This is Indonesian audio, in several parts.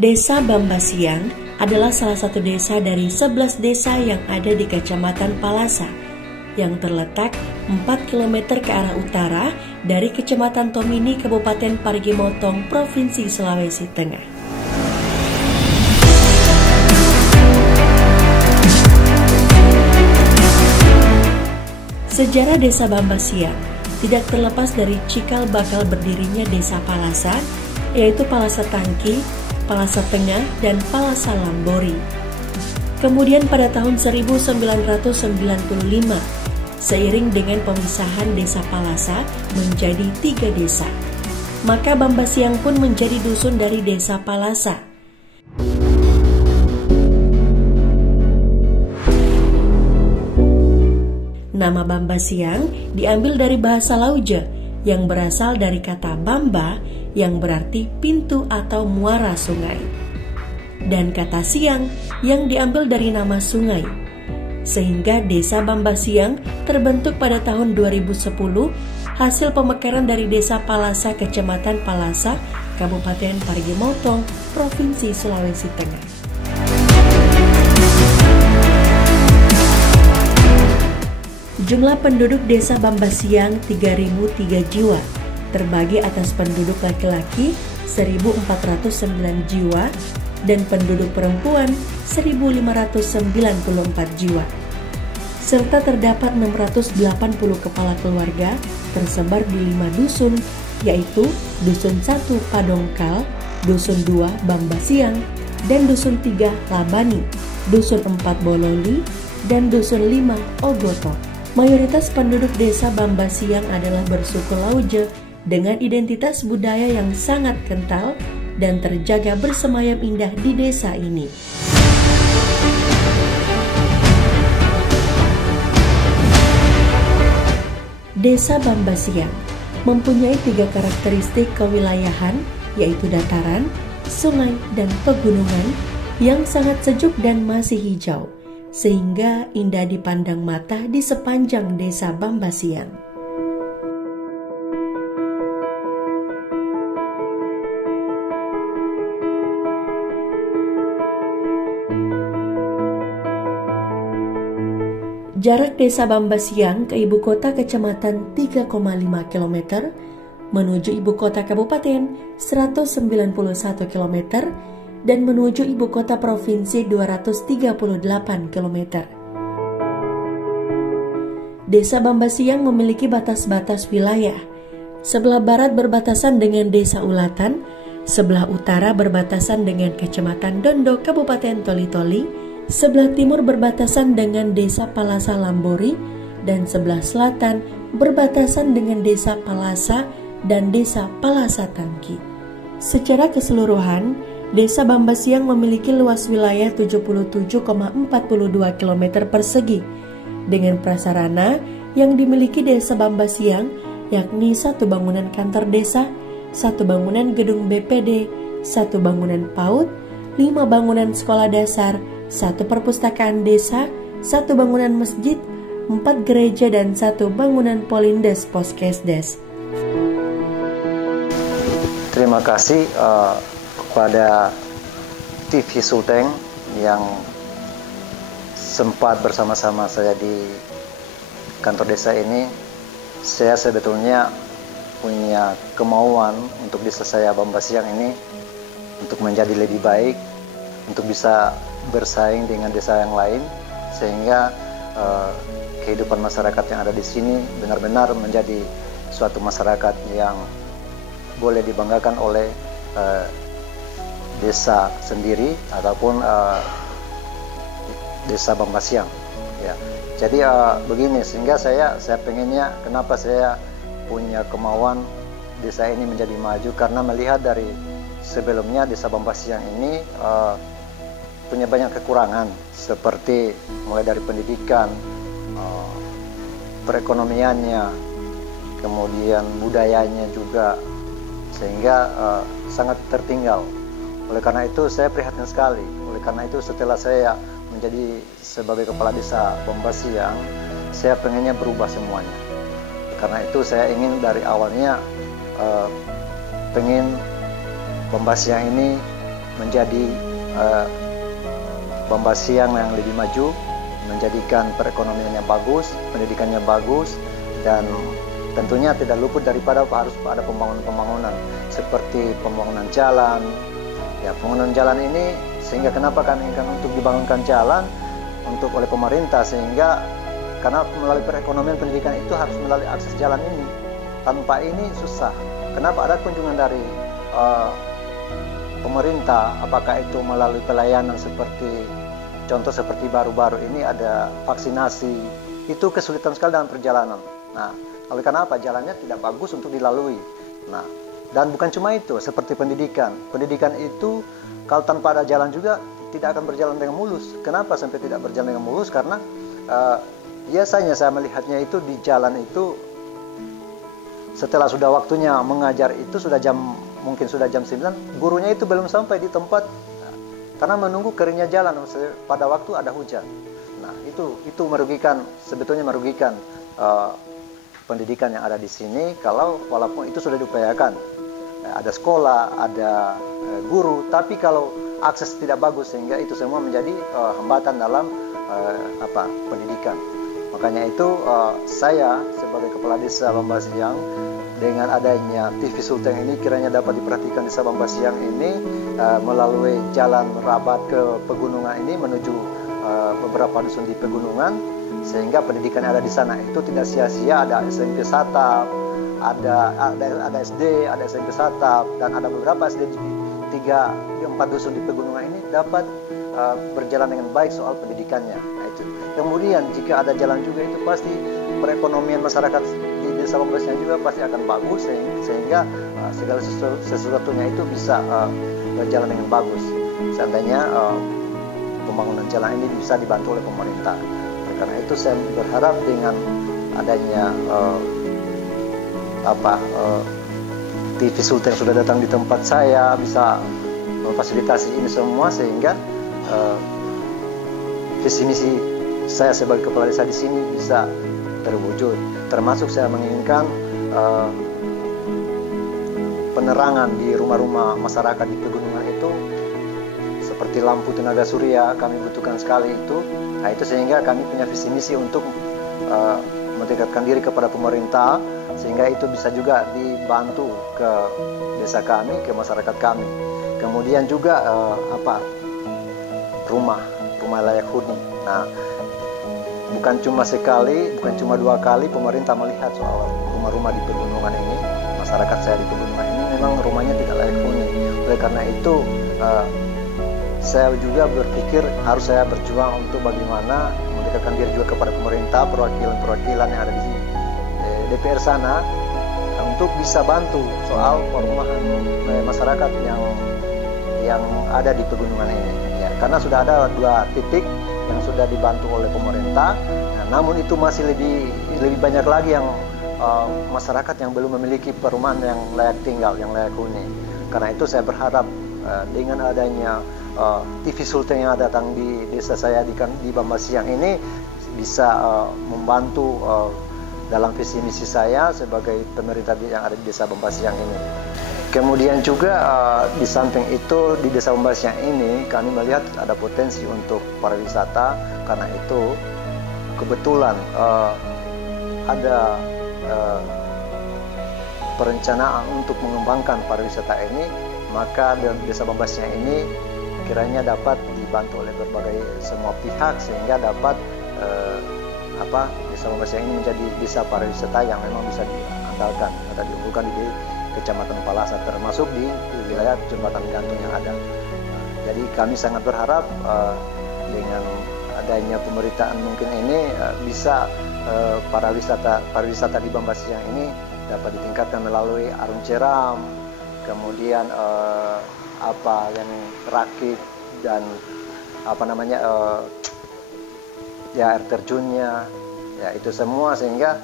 Desa Bambasiang adalah salah satu desa dari 11 desa yang ada di Kecamatan Palasa yang terletak 4 km ke arah utara dari Kecamatan Tomini, Kabupaten Parigi Motong, Provinsi Sulawesi Tengah. Sejarah Desa Bambasiang tidak terlepas dari cikal bakal berdirinya Desa Palasa, yaitu Palasa Tangki, Palasa Tengah, dan Palasa Lambori. Kemudian pada tahun 1995, seiring dengan pemisahan Desa Palasa menjadi 3 desa, maka Bambasiang pun menjadi dusun dari Desa Palasa. Nama Bambasiang diambil dari bahasa Lauja yang berasal dari kata Bamba yang berarti pintu atau muara sungai, dan kata Siang yang diambil dari nama sungai, sehingga Desa Bambasiang terbentuk pada tahun 2010 hasil pemekaran dari Desa Palasa, Kecamatan Palasa, Kabupaten Parigi Motong, Provinsi Sulawesi Tengah. Jumlah penduduk Desa Bambasiang 3.003 jiwa, terbagi atas penduduk laki-laki 1.409 jiwa dan penduduk perempuan 1.594 jiwa. Serta terdapat 680 kepala keluarga tersebar di 5 dusun, yaitu Dusun 1 Padongkal, Dusun 2 Bambasiang, dan Dusun 3 Labani, Dusun 4 Bololi, dan Dusun 5 Ogoto. Mayoritas penduduk Desa Bambasiang adalah bersuku Lauja dengan identitas budaya yang sangat kental dan terjaga bersemayam indah di desa ini. Desa Bambasiang mempunyai 3 karakteristik kewilayahan, yaitu dataran, sungai, dan pegunungan yang sangat sejuk dan masih hijau, sehingga indah dipandang mata di sepanjang Desa Bambasiang. Jarak Desa Bambasiang ke ibu kota kecamatan 3,5 km, menuju ibu kota kabupaten 191 km, dan menuju ibu kota provinsi 238 km. Desa Bambasiang memiliki batas-batas wilayah. Sebelah barat berbatasan dengan Desa Ulatan, sebelah utara berbatasan dengan Kecamatan Dondo, Kabupaten Toli-Toli, sebelah timur berbatasan dengan Desa Palasa Lambori, dan sebelah selatan berbatasan dengan Desa Palasa dan Desa Palasa Tangki. Secara keseluruhan, Desa Bambasiang memiliki luas wilayah 77,42 km persegi dengan prasarana yang dimiliki Desa Bambasiang, yakni 1 bangunan kantor desa, 1 bangunan gedung BPD, 1 bangunan PAUD, 5 bangunan sekolah dasar, 1 perpustakaan desa, 1 bangunan masjid, 4 gereja, dan 1 bangunan Polindes Poskesdes. Terima kasih kepada TV Sulteng yang sempat bersama-sama saya di kantor desa ini. Saya sebetulnya punya kemauan untuk desa saya Bambasiang ini untuk menjadi lebih baik, untuk bisa bersaing dengan desa yang lain, sehingga kehidupan masyarakat yang ada di sini benar-benar menjadi suatu masyarakat yang boleh dibanggakan oleh desa sendiri ataupun Desa Bambasiang. Ya. Jadi begini, sehingga saya pengennya, kenapa saya punya kemauan desa ini menjadi maju, karena melihat dari sebelumnya Desa Bambasiang ini punya banyak kekurangan, seperti mulai dari pendidikan, perekonomiannya, kemudian budayanya juga, sehingga sangat tertinggal. Oleh karena itu saya prihatin sekali. Oleh karena itu setelah saya menjadi sebagai kepala desa Bambasiang, saya pengennya berubah semuanya. Karena itu saya ingin dari awalnya pengen Bambasiang ini menjadi Bambasiang yang lebih maju, menjadikan perekonomiannya bagus, pendidikannya bagus, dan tentunya tidak luput daripada harus ada pembangunan-pembangunan seperti pembangunan jalan. Ya, pembangunan jalan ini sehingga kenapa kami ingin untuk dibangunkan jalan untuk oleh pemerintah, sehingga karena melalui perekonomian pendidikan itu harus melalui akses jalan ini. Tanpa ini susah. Kenapa ada kunjungan dari pemerintah, apakah itu melalui pelayanan seperti contoh seperti baru-baru ini ada vaksinasi, itu kesulitan sekali dalam perjalanan. Nah, oleh karena apa? Jalannya tidak bagus untuk dilalui. Nah, dan bukan cuma itu, seperti pendidikan. Pendidikan itu kalau tanpa ada jalan juga tidak akan berjalan dengan mulus. Kenapa sampai tidak berjalan dengan mulus? Karena biasanya saya melihatnya itu di jalan itu setelah sudah waktunya mengajar itu mungkin sudah jam 9, gurunya itu belum sampai di tempat karena menunggu keringnya jalan pada waktu ada hujan. Nah, itu sebetulnya merugikan pendidikan yang ada di sini kalau walaupun itu sudah diupayakan. Ada sekolah, ada guru, tapi kalau akses tidak bagus sehingga itu semua menjadi hambatan dalam pendidikan. Makanya itu saya sebagai Kepala Desa Bambasiang dengan adanya TV Sulteng ini kiranya dapat diperhatikan Desa Bambasiang ini melalui jalan Rabat ke pegunungan ini menuju beberapa dusun di pegunungan, sehingga pendidikan yang ada di sana itu tidak sia-sia. Ada SMP Satap, ada SD, ada SMP Satap, dan ada beberapa SD di 3-4 dusun di pegunungan ini dapat berjalan dengan baik soal pendidikannya. Nah, itu. Kemudian jika ada jalan juga itu pasti perekonomian masyarakat di Desa Bambasiang juga pasti akan bagus, sehingga segala sesuatunya itu bisa berjalan dengan bagus. Seandainya pembangunan jalan ini bisa dibantu oleh pemerintah. Karena itu saya berharap dengan adanya TV Sulteng sudah datang di tempat saya bisa memfasilitasi ini semua, sehingga visi misi saya sebagai kepala desa di sini bisa terwujud. Termasuk saya menginginkan penerangan di rumah-rumah masyarakat di pegunungan itu seperti lampu tenaga surya kami butuhkan sekali itu. Nah, itu sehingga kami punya visi misi untuk mendekatkan diri kepada pemerintah, sehingga itu bisa juga dibantu ke desa kami, ke masyarakat kami. Kemudian juga rumah layak huni. Nah, bukan cuma sekali, bukan cuma 2 kali pemerintah melihat soal rumah-rumah di pegunungan ini. Masyarakat saya di pegunungan ini memang rumahnya tidak layak huni. Oleh karena itu saya juga berpikir harus saya berjuang untuk bagaimana mendekatkan diri juga kepada pemerintah, perwakilan yang ada di DPR sana, untuk bisa bantu soal perumahan masyarakat yang ada di pegunungan ini. Ya, karena sudah ada 2 titik yang sudah dibantu oleh pemerintah, namun itu masih lebih banyak lagi yang masyarakat yang belum memiliki perumahan yang layak tinggal, yang layak huni. Karena itu saya berharap dengan adanya TV Sulteng yang datang di desa saya di Bambasiang ini bisa membantu dalam visi misi saya sebagai pemerintah yang ada di Desa Bambasiang ini. Kemudian juga di samping itu di Desa Bambasiang ini kami melihat ada potensi untuk pariwisata. Karena itu kebetulan ada perencanaan untuk mengembangkan pariwisata ini, maka Desa Bambasiang ini kiranya dapat dibantu oleh berbagai semua pihak, sehingga dapat Desa Bambasiang ini menjadi desa pariwisata yang memang bisa diandalkan atau diunggulkan di Kecamatan Palasa, termasuk di wilayah Jembatan Gantung yang ada. Jadi kami sangat berharap dengan adanya pemberitaan mungkin ini bisa pariwisata di Bambasiang ini dapat ditingkatkan melalui arung jeram, kemudian yang rakit dan air terjunnya, ya itu semua, sehingga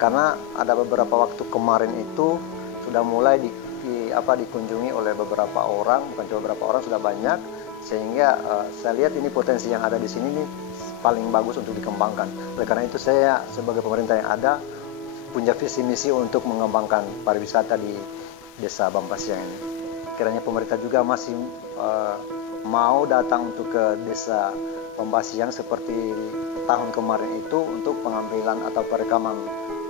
karena ada beberapa waktu kemarin itu sudah mulai dikunjungi oleh beberapa orang, bukan cuma beberapa orang, sudah banyak, sehingga saya lihat ini potensi yang ada di sini ini paling bagus untuk dikembangkan. Oleh karena itu saya sebagai pemerintah yang ada punya visi misi untuk mengembangkan pariwisata di Desa Bambasiang ini. kiranya pemerintah juga masih mau datang untuk ke desa Bambasiang seperti tahun kemarin itu untuk pengambilan atau perekaman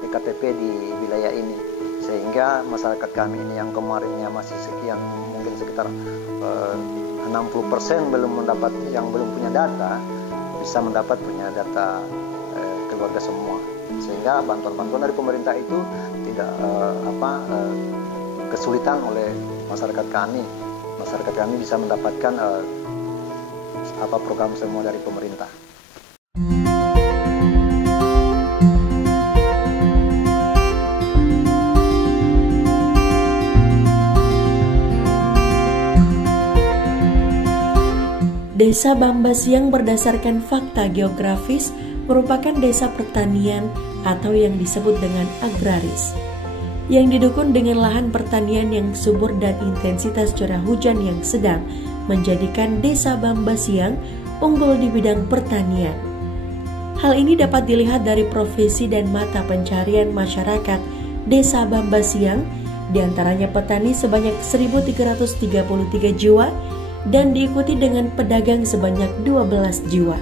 EKTP di wilayah ini, sehingga masyarakat kami ini yang kemarinnya masih sekian, mungkin sekitar 60% belum punya data, bisa mendapat punya data keluarga semua, sehingga bantuan-bantuan dari pemerintah itu tidak kesulitan oleh masyarakat kami. Masyarakat kami bisa mendapatkan program semua dari pemerintah. Desa Bambasiang berdasarkan fakta geografis merupakan desa pertanian atau yang disebut dengan agraris, yang didukung dengan lahan pertanian yang subur dan intensitas curah hujan yang sedang menjadikan desa Bambasiang unggul di bidang pertanian. Hal ini dapat dilihat dari profesi dan mata pencarian masyarakat desa Bambasiang, diantaranya petani sebanyak 1.333 jiwa dan diikuti dengan pedagang sebanyak 12 jiwa.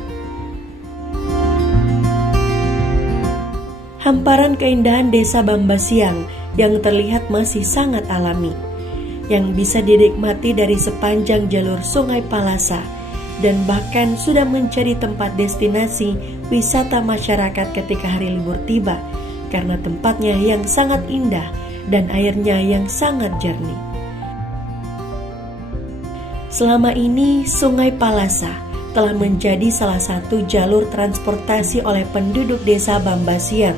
Hamparan keindahan desa Bambasiang yang terlihat masih sangat alami, yang bisa dinikmati dari sepanjang jalur Sungai Palasa, dan bahkan sudah menjadi tempat destinasi wisata masyarakat ketika hari libur tiba, karena tempatnya yang sangat indah dan airnya yang sangat jernih. Selama ini, Sungai Palasa telah menjadi salah satu jalur transportasi oleh penduduk desa Bambasiang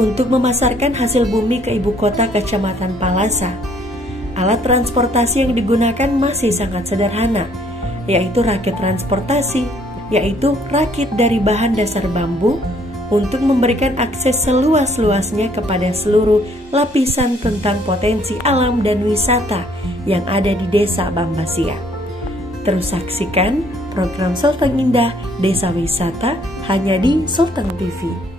untuk memasarkan hasil bumi ke ibu kota Kecamatan Palasa. Alat transportasi yang digunakan masih sangat sederhana, yaitu rakit transportasi, yaitu rakit dari bahan dasar bambu untuk memberikan akses seluas-luasnya kepada seluruh lapisan tentang potensi alam dan wisata yang ada di desa Bambasiang. Terus saksikan program Sulteng Indah Desa Wisata hanya di Sulteng TV.